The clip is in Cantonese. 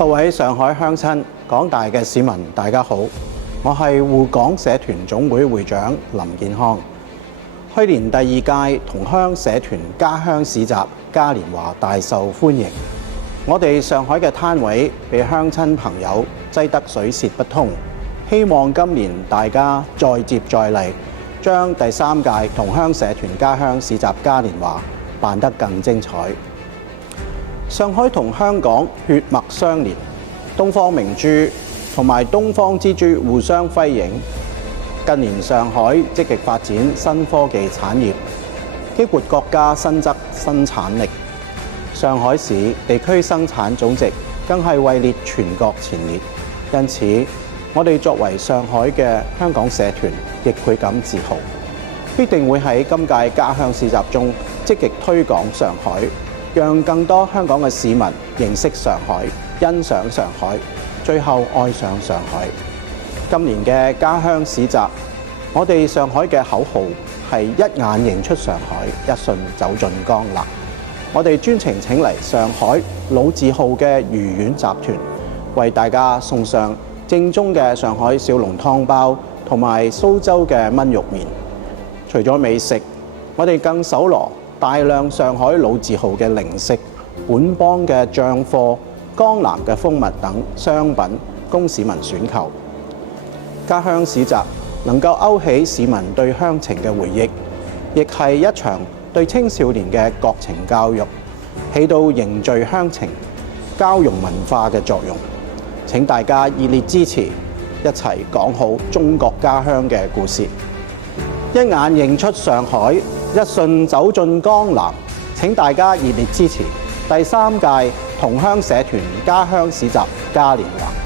各位上海鄉親、廣大嘅市民，大家好，我係滬港社團總會會長林健康。去年第二屆同鄉社團家鄉市集嘉年華大受歡迎，我哋上海嘅攤位被鄉親朋友擠得水泄不通，希望今年大家再接再厲，將第三屆同鄉社團家鄉市集嘉年華辦得更精彩。上海同香港血脈相連，東方明珠同埋東方之珠互相輝映。近年上海積極發展新科技產業，激活國家新增生產力。上海市地區生產總值更係位列全國前列，因此我哋作為上海嘅香港社團，亦倍感自豪，必定會喺今屆家鄉市集中積極推廣上海，讓更多香港嘅市民認識上海、欣賞上海，最後愛上上海。今年嘅家鄉市集，我哋上海嘅口號係一眼認出上海，一瞬走進江南。我哋專程請嚟上海老字號嘅愉園集團，為大家送上正宗嘅上海小籠湯包同埋蘇州嘅燜肉麵。除咗美食，我哋更搜羅大量上海老字號嘅零食、本幫嘅醬貨、江南嘅蜂蜜等商品供市民選購。家鄉市集能夠勾起市民對鄉情嘅回憶，亦係一場對青少年嘅國情教育，起到凝聚鄉情、交融文化嘅作用。請大家熱烈支持，一齊講好中國家鄉嘅故事。一眼認出上海，一瞬走進江南。請大家熱烈支持第三屆同鄉社團家鄉市集嘉年華。